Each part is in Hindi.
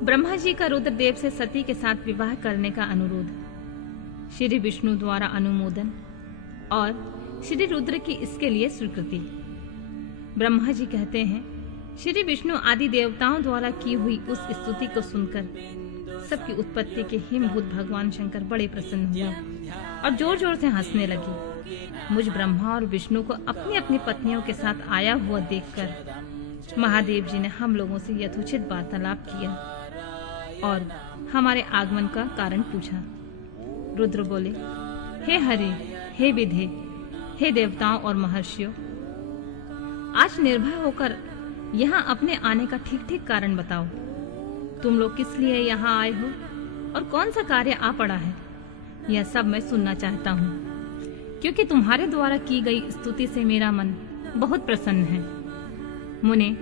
ब्रह्मा जी का रुद्रदेव से सती के साथ विवाह करने का अनुरोध, श्री विष्णु द्वारा अनुमोदन और श्री रुद्र की इसके लिए स्वीकृति। ब्रह्मा जी कहते हैं, श्री विष्णु आदि देवताओं द्वारा की हुई उस स्तुति को सुनकर सबकी उत्पत्ति के हिमभूत भगवान शंकर बड़े प्रसन्न हुए और जोर जोर से हंसने लगे। मुझ ब्रह्मा और विष्णु को अपनी अपनी पत्नियों के साथ आया हुआ देखकर महादेव जी ने हम लोगों से यथोचित वार्तालाप किया और हमारे आगमन का कारण पूछा। रुद्र बोले, हे हरे, हे विधे, हे देवताओं और महर्षियों, आज निर्भय होकर यहाँ अपने आने का ठीक ठीक कारण बताओ। तुम लोग किस लिए यहाँ आए हो और कौन सा कार्य आ पड़ा है, यह सब मैं सुनना चाहता हूँ, क्योंकि तुम्हारे द्वारा की गई स्तुति से मेरा मन बहुत प्रसन्न है। मुने,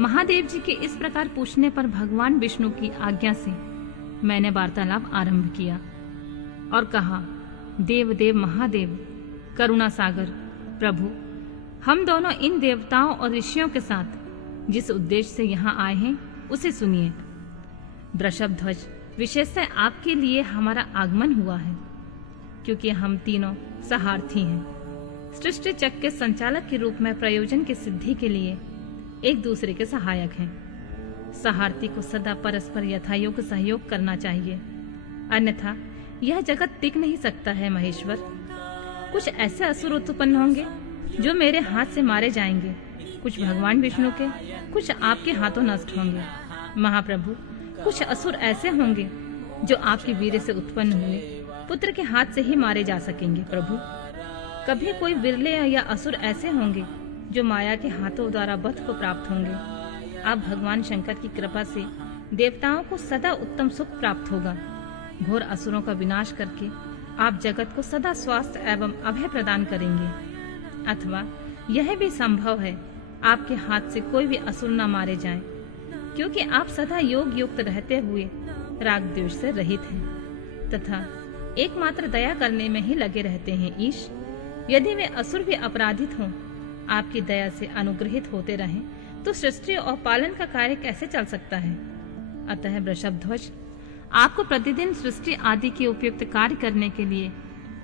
महादेव जी के इस प्रकार पूछने पर भगवान विष्णु की आज्ञा से मैंने वार्तालाप आरंभ किया और कहा, देव देव महादेव, करुणा सागर प्रभु, हम दोनों इन देवताओं और ऋषियों के साथ जिस उद्देश्य से यहाँ आए हैं उसे सुनिए। वृषभध्वज, विशेषतः आपके लिए हमारा आगमन हुआ है, क्योंकि हम तीनों सहार्थी हैं। सृष्टि चक्र के संचालक के रूप में प्रयोजन की सिद्धि के लिए एक दूसरे के सहायक हैं। सहार्थी को सदा परस्पर यथायोग्य सहयोग करना चाहिए, अन्यथा यह जगत टिक नहीं सकता है। महेश्वर, कुछ ऐसे असुर उत्पन्न होंगे जो मेरे हाथ से मारे जाएंगे, कुछ भगवान विष्णु के, कुछ आपके हाथों नष्ट होंगे। महाप्रभु, कुछ असुर ऐसे होंगे जो आपके वीर से उत्पन्न हुए पुत्र के हाथ से ही मारे जा सकेंगे। प्रभु, कभी कोई विरले या असुर ऐसे होंगे जो माया के हाथों द्वारा वध को प्राप्त होंगे। आप भगवान शंकर की कृपा से देवताओं को सदा उत्तम सुख प्राप्त होगा। घोर असुरों का विनाश करके आप जगत को सदा स्वास्थ्य एवं अभय प्रदान करेंगे। अथवा यह भी संभव है आपके हाथ से कोई भी असुर न मारे जाएं, क्योंकि आप सदा योग युक्त रहते हुए राग द्वेष से रहित हैं तथा एकमात्र दया करने में ही लगे रहते हैं। ईश, यदि वे असुर भी अपराधित हों, आपकी दया से अनुग्रहित होते रहें तो सृष्टि और पालन का कार्य कैसे चल सकता है। अतः वृषभध्वज, आपको प्रतिदिन सृष्टि आदि के उपयुक्त कार्य करने के लिए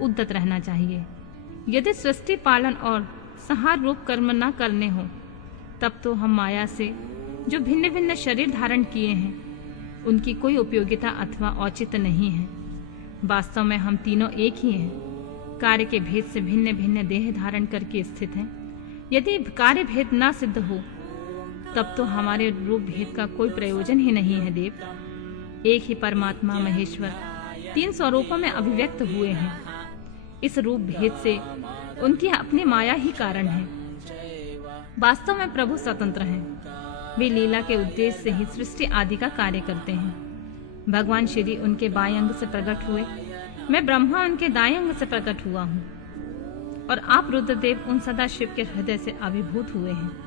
उद्यत रहना चाहिए। यदि सृष्टि पालन और संहार रूप कर्म न करने हो, तब तो हम माया से जो भिन्न भिन्न शरीर धारण किए हैं उनकी कोई उपयोगिता अथवा औचित्य नहीं है। वास्तव में हम तीनों एक ही हैं, कार्य के भेद से भिन्न भिन्न देह धारण करके स्थित हैं। यदि कार्य भेद न सिद्ध हो तब तो हमारे रूप भेद का कोई प्रयोजन ही नहीं है। देव, एक ही परमात्मा महेश्वर तीन स्वरूपों में अभिव्यक्त हुए हैं। इस रूप भेद से उनकी अपनी माया ही कारण है। वास्तव में प्रभु स्वतंत्र हैं। वे लीला के उद्देश्य से ही सृष्टि आदि का कार्य करते हैं। भगवान श्री उनके बाएं अंग से प्रकट हुए, मैं ब्रह्मा उनके दाएं अंग से प्रकट हुआ हूँ और आप रुद्रदेव उन सदा शिव के हृदय से अभिभूत हुए हैं।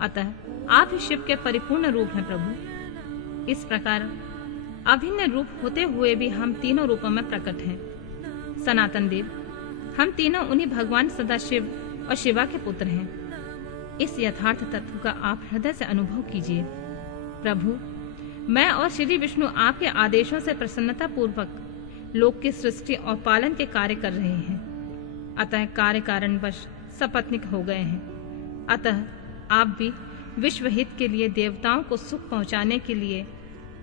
अतः आप ही शिव के परिपूर्ण रूप हैं। प्रभु, इस प्रकार अभिन्न रूप होते हुए भी हम तीनों रूपों में प्रकट हैं। सनातन देव, हम तीनों उन्हीं भगवान सदाशिव और शिवा के पुत्र हैं। इस यथार्थ तत्व का आप हृदय से अनुभव कीजिए। प्रभु, मैं और श्री विष्णु आपके आदेशों से प्रसन्नता पूर्वक लोक की सृष्टि और पालन के कार्य कर रहे हैं। अतः कार्य कारणवश सपत्नीक हो गए हैं। अतः आप भी विश्व हित के लिए देवताओं को सुख पहुंचाने के लिए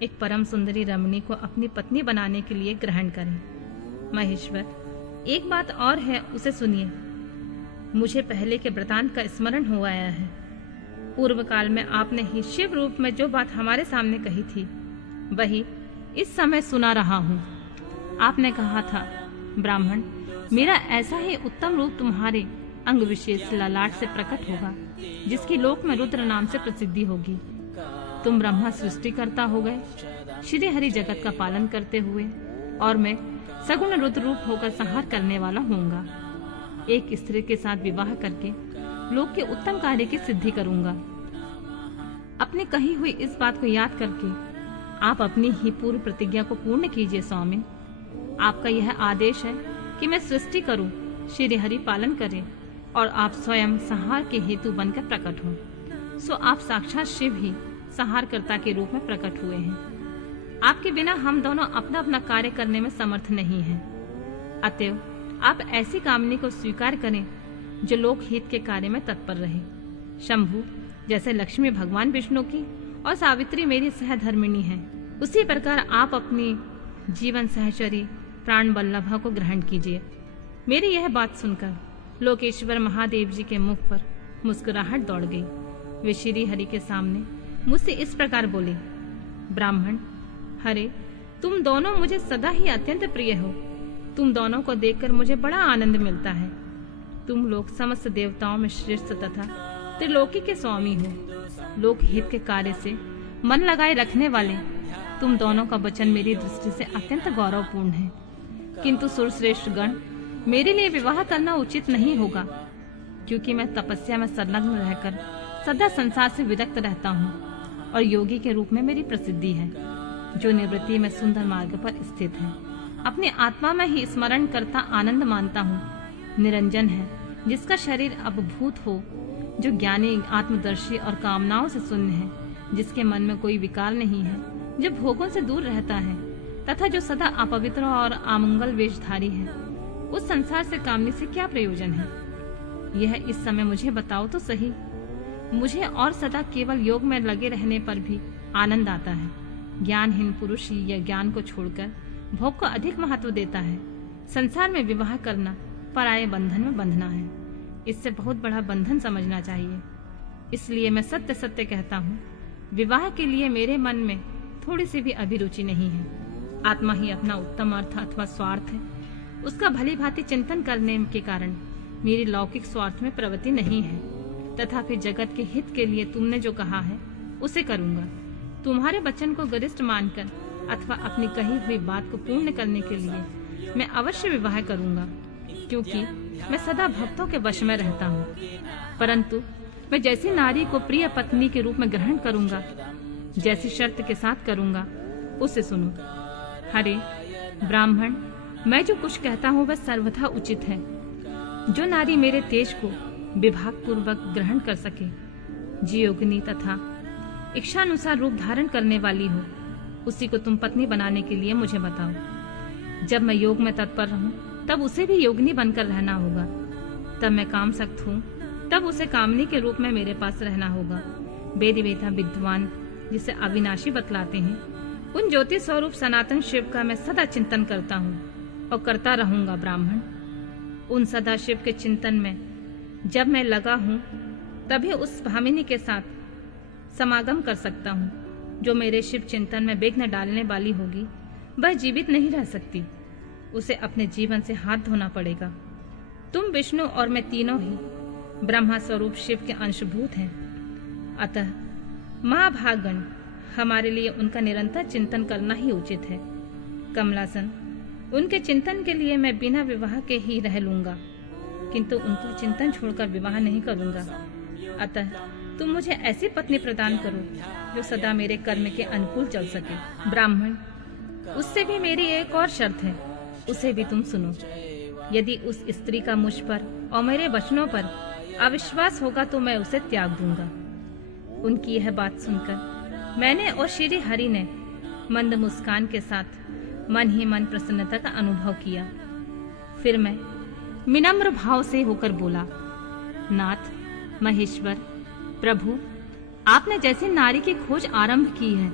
एक परम सुंदरी रमणी को अपनी पत्नी बनाने के लिए ग्रहण करें। महेश्वर, एक बात और है, उसे सुनिए। मुझे पहले के वृतांत का स्मरण हो आया है। पूर्व काल में आपने ही शिव रूप में जो बात हमारे सामने कही थी, वही इस समय सुना रहा हूँ। आपने कहा था, ब्राह्मण, मेरा ऐसा ही उत्तम रूप तुम्हारे अंग विशेष ललाट से प्रकट होगा, जिसकी लोक में रुद्र नाम से प्रसिद्धि होगी। तुम ब्रह्मा सृष्टि करता हो गए, श्री हरि जगत का पालन करते हुए, और मैं सगुण रुद्र रूप होकर संहार करने वाला होऊंगा। एक स्त्री के साथ विवाह करके लोक के उत्तम कार्य की सिद्धि करूंगा। अपनी कही हुई इस बात को याद करके आप अपनी ही पूर्व प्रतिज्ञा को पूर्ण कीजिए। स्वामी, आपका यह आदेश है कि मैं सृष्टि करूं, श्री हरि पालन करें और आप स्वयं संहार के हेतु बनकर प्रकट हो। सो आप साक्षात शिव ही संहारकर्ता के रूप में प्रकट हुए हैं। आपके बिना हम दोनों अपना अपना कार्य करने में समर्थ नहीं हैं। अतएव आप ऐसी कामनी को स्वीकार करें जो लोकहित के कार्य में तत्पर रहे। शंभु जैसे लक्ष्मी भगवान विष्णु की और सावित्री मेरी सहधर्मिणी है, उसी प्रकार आप अपनी जीवन सहचरी प्राण वल्लभा को ग्रहण कीजिए। मेरी यह बात सुनकर लोकेश्वर महादेव जी के मुख पर मुस्कुराहट दौड़ गई। वे श्री हरि के सामने मुझसे इस प्रकार बोले, ब्राह्मण, हरे, तुम दोनों मुझे सदा ही अत्यंत प्रिय हो। तुम दोनों को देखकर मुझे बड़ा आनंद मिलता है। तुम लोग समस्त देवताओं में श्रेष्ठ तथा त्रिलोकी के स्वामी हो। लोकहित के कार्य से मन लगाए रखने वाले तुम दोनों का वचन मेरी दृष्टि से अत्यंत गौरवपूर्ण है। किंतु सुरश्रेष्ठ गण, मेरे लिए विवाह करना उचित नहीं होगा, क्योंकि मैं तपस्या में संलग्न रहकर सदा संसार से विरक्त रहता हूँ और योगी के रूप में मेरी प्रसिद्धि है, जो निवृत्ति में सुंदर मार्ग पर स्थित है। अपनी आत्मा में ही स्मरण करता आनंद मानता हूँ। निरंजन है, जिसका शरीर अबभूत हो, जो ज्ञानी, आत्मदर्शी और कामनाओं से शून्य है, जिसके मन में कोई विकार नहीं है, जो भोगों से दूर रहता है तथा जो सदा अपवित्र और अमंगल वेशधारी है। उस संसार से कामनी से क्या प्रयोजन है? यह इस समय मुझे बताओ तो सही। मुझे और सदा केवल योग में लगे रहने पर भी आनंद आता है। ज्ञानहीन पुरुष ही यह ज्ञान को छोड़कर भोग को अधिक महत्व देता है। संसार में विवाह करना पराये बंधन में बंधना है। इससे बहुत बड़ा बंधन समझना चाहिए। इसलिए मैं सत्य सत्य कहता हूँ, विवाह के लिए मेरे मन में थोड़ी सी भी अभिरुचि नहीं है। आत्मा ही अपना उत्तम अर्थ अथवा स्वार्थ है। उसका भली भांति चिंतन करने के कारण मेरी लौकिक स्वार्थ में प्रवृत्ति नहीं है, तथा फिर जगत के हित के लिए तुमने जो कहा है उसे करूंगा। तुम्हारे वचन को गरिष्ठ मानकर अथवा अपनी कही हुई बात को पूर्ण करने के लिए मैं अवश्य विवाह करूंगा, क्योंकि मैं सदा भक्तों के वश में रहता हूँ। परंतु मैं जैसी नारी को प्रिय पत्नी के रूप में ग्रहण करूंगा, जैसी शर्त के साथ करूंगा, उसे सुनो। हरे ब्राह्मण, मैं जो कुछ कहता हूँ वह सर्वथा उचित है। जो नारी मेरे तेज को विभाग पूर्वक ग्रहण कर सके, जियोगिनी तथा इच्छानुसार रूप धारण करने वाली हो, उसी को तुम पत्नी बनाने के लिए मुझे बताओ। जब मैं योग में तत्पर रहूं, तब उसे भी योगिनी बनकर रहना होगा। तब मैं काम सक्त हूँ, तब उसे कामनी के रूप में मेरे पास रहना होगा। वेद वेता विद्वान जिसे अविनाशी बतलाते हैं, उन ज्योति स्वरूप सनातन शिव का मैं सदा चिंतन करता हूँ और करता रहूंगा। ब्राह्मण, उन सदा शिव के चिंतन में जब मैं लगा हूँ, तभी उस भामिनी के साथ समागम कर सकता हूँ। जो मेरे शिव चिंतन में विघ्न डालने वाली होगी, वह जीवित नहीं रह सकती। उसे अपने जीवन से हाथ धोना पड़ेगा। तुम विष्णु और मैं तीनों ही ब्रह्मा स्वरूप शिव के अंशभूत हैं। अतः महाभागगण, हमारे लिए उनका निरंतर चिंतन करना ही उचित है। कमलासन, उनके चिंतन के लिए मैं बिना विवाह के ही रह लूंगा, किंतु उनका चिंतन छोड़कर विवाह नहीं करूंगा। अतः तुम मुझे ऐसी पत्नी प्रदान करो जो सदा मेरे कर्म के अनुकूल चल सके। ब्राह्मण, उससे भी मेरी एक और शर्त है, उसे भी तुम सुनो। यदि उस स्त्री का मुझ पर और मेरे वचनों पर अविश्वास होगा तो मैं उसे त्याग दूंगा। उनकी यह बात सुनकर मैंने और श्री हरि ने मंद मुस्कान के साथ मन ही मन प्रसन्नता का अनुभव किया। फिर मैं विनम्र भाव से होकर बोला, नाथ, महेश्वर, प्रभु, आपने जैसी नारी की खोज आरंभ की है,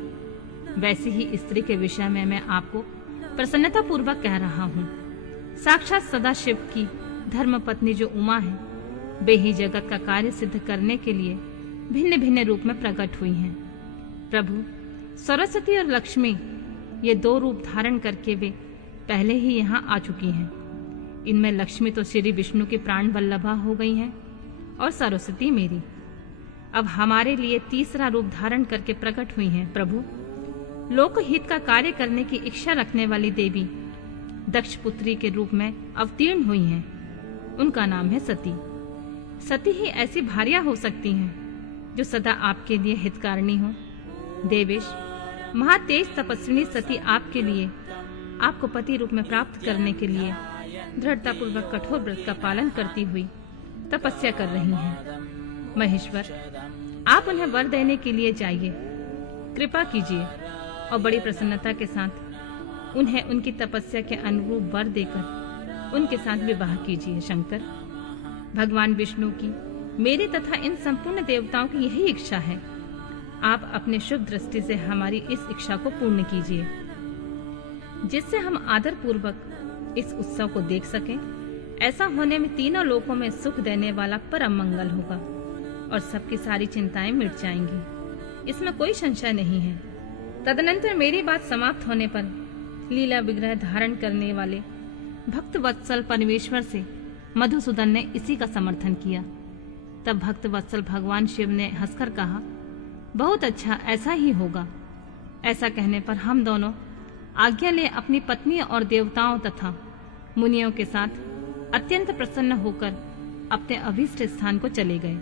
वैसी ही स्त्री के विषय में मैं आपको प्रसन्नता पूर्वक कह रहा हूँ। साक्षात सदाशिव की धर्म पत्नी जो उमा है, वे ही जगत का कार्य सिद्ध करने के लिए भिन्न भिन्न रूप में प्रकट हुई हैं। प्रभु, सरस्वती और लक्ष्मी, ये दो रूप धारण करके वे पहले ही यहाँ आ चुकी हैं। इनमें लक्ष्मी तो श्री विष्णु की प्राण वल्लभा हो गई हैं और सरस्वती मेरी अब हमारे लिए तीसरा रूप धारण करके प्रकट हुई हैं। प्रभु, लोकहित का कार्य करने की इच्छा रखने वाली देवी दक्ष पुत्री के रूप में अवतीर्ण हुई हैं। उनका नाम है सती। सती ही ऐसी भार्या हो सकती हैं जो सदा आपके लिए हितकारिणी हो। देवेश, महातेज तपस्विनी सती आपके लिए, आपको पति रूप में प्राप्त करने के लिए दृढ़ता पूर्वक कठोर व्रत का पालन करती हुई तपस्या कर रही हैं। महेश्वर, आप उन्हें वर देने के लिए जाइए, कृपा कीजिए। और बड़ी प्रसन्नता के साथ उन्हें उनकी तपस्या के अनुरूप वर देकर उनके साथ विवाह कीजिए। शंकर, भगवान विष्णु की, मेरी तथा इन संपूर्ण देवताओं की यही इच्छा है। आप अपने शुभ दृष्टि से हमारी इस इच्छा को पूर्ण कीजिए, जिससे हम आदर पूर्वक इस उत्सव को देख सकें। ऐसा होने में तीनों लोकों में सुख देने वाला परम मंगल होगा और सबकी सारी चिंताएं मिट जाएंगी, इसमें कोई संशय नहीं है। तदनंतर मेरी बात समाप्त होने पर लीला विग्रह धारण करने वाले भक्त वत्सल परमेश्वर से मधुसूदन ने इसी का समर्थन किया। तब भक्त वत्सल भगवान शिव ने हंसकर कहा, बहुत अच्छा, ऐसा ही होगा। ऐसा कहने पर हम दोनों आज्ञा ले अपनी पत्नी और देवताओं तथा मुनियों के साथ अत्यंत प्रसन्न होकर अपने अभीष्ट स्थान को चले गए।